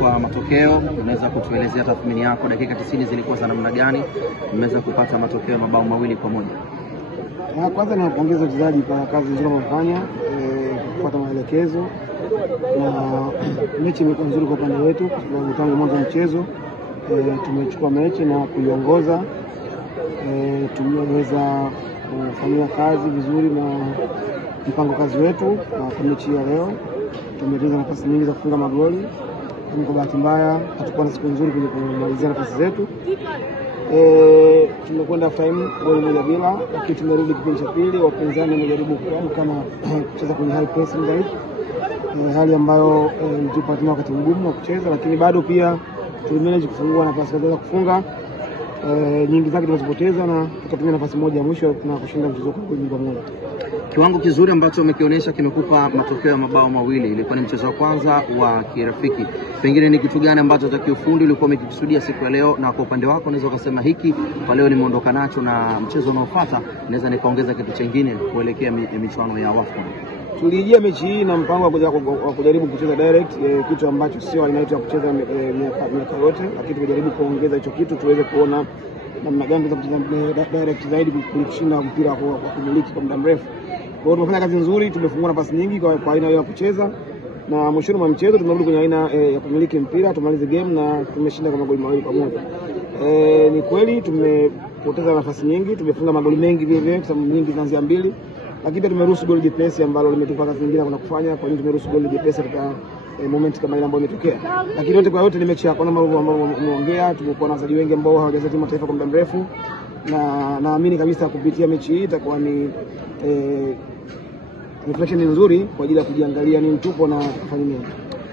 kwa matokeo. Unaweza kutuelezea tathmini yako, dakika 90 zilikuwa za namna gani? Mmeweza kupata matokeo ya mabao 2 kwa moja. Kwanza nawapongeza wachezaji kwa kazi nzuri wamefanya kufuata maelekezo, na mechi imekuwa nzuri kwa upande wetu kwa sababu tangu mwanzo wa mchezo tumechukua mechi na kuiongoza. Tumeweza kufanya kazi vizuri na mpango kazi wetu kwa mechi ya leo. Tumetengeneza nafasi nyingi za kufunga magoli, lakini kwa bahati mbaya hatukuwa na siku nzuri kwenye kumalizia nafasi zetu. Tumekwenda time goli 1-0, lakini tumerudi kipindi cha pili, wapinzani wamejaribu kuamka na kucheza kwenye high pressing zaidi, hali ambayo ilitupatia wakati mgumu wa kucheza, lakini bado pia tulimanage kufungua nafasi za kufunga nyingi zake tumezipoteza, na tukatumia nafasi moja ya mwisho na kushinda mchezo kwa goli moja. Kiwango kizuri ambacho umekionyesha kimekupa matokeo ya mabao 2. Ilikuwa ni mchezo wa kwanza wa kirafiki. Pengine ni kitu gani ambacho za kiufundi ulikuwa umekikusudia siku ya leo, na kwa upande wako unaweza kusema hiki kwa leo nimeondoka nacho na mchezo unaofuata naweza nikaongeza kitu kingine kuelekea michuano ya WAFCON? Tulijia mechi hii na mpango wa kujaribu kucheza direct, kitu ambacho sio aina yetu ya kucheza miaka yote, lakini tumejaribu kuongeza hicho kitu tuweze kuona namna gani tunaweza kucheza direct zaidi kushinda mpira kwa kumiliki kwa muda mrefu. Kwa hiyo tumefanya kazi nzuri, tumefungua nafasi nyingi kwa aina ya kucheza, na mwishoni mwa mchezo tumerudi kwenye aina ya kumiliki mpira, tumalize game na tumeshinda kwa magoli 2 kwa moja. Ni kweli tumepoteza nafasi nyingi, tumefunga magoli mengi vile kwa sababu nyingi zinaanzia 2, lakini pia tumeruhusu goli jepesi ambalo limetupa kazi nyingine kuna kufanya. Kwa hiyo tumeruhusu goli jepesi katika moment kama ile ambayo imetokea, lakini yote kwa yote ni mechi ya kwanza ambao umeongea. Tumekuwa na wachezaji wengi ambao hawajacheza timu taifa kwa muda mrefu, na naamini kabisa kupitia mechi hii itakuwa ni reflection nzuri kwa ajili ya kujiangalia nini tupo na kufanya nini.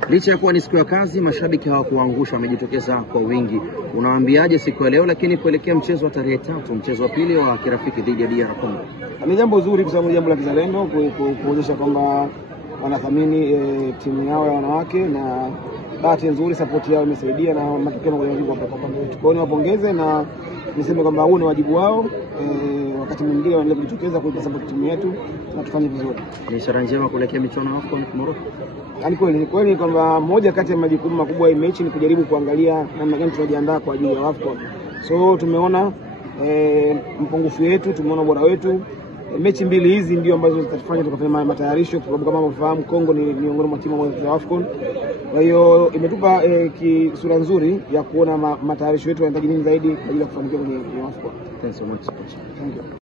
Licha ya kuwa ni siku ya kazi, mashabiki hawakuangusha, wamejitokeza kwa wingi. Unawaambiaje siku ya leo, lakini kuelekea mchezo wa tarehe 3, mchezo wa pili wa kirafiki dhidi ya DR Congo? Ni jambo zuri kwa sababu ni jambo la kizalendo kuonyesha kwamba wanathamini timu yao ya wanawake, na bahati nzuri support yao imesaidia na matokeo mazuri kwa upande wetu. Kwa hiyo niwapongeze na niseme kwamba huu ni wajibu wao, wakati mwingine wanaendelea kujitokeza kwa support timu yetu na tufanye vizuri. Ni ishara njema kuelekea michuano ya WAFCON Morocco. Ni kweli kwamba moja kati ya majukumu makubwa ya mechi ni kujaribu kuangalia namna gani tunajiandaa kwa ajili ya WAFCON. So tumeona mpungufu wetu, tumeona bora wetu. Mechi mbili hizi ndio ambazo zitatufanya tukafanya matayarisho, kwa sababu kama mnafahamu Kongo ni miongoni mwa timu za WAFCON. Kwa hiyo imetupa sura nzuri ya kuona matayarisho yetu yanahitaji nini zaidi kwa ajili ya kufanikiwa kwenye WAFCON. Thanks so much. Thank you.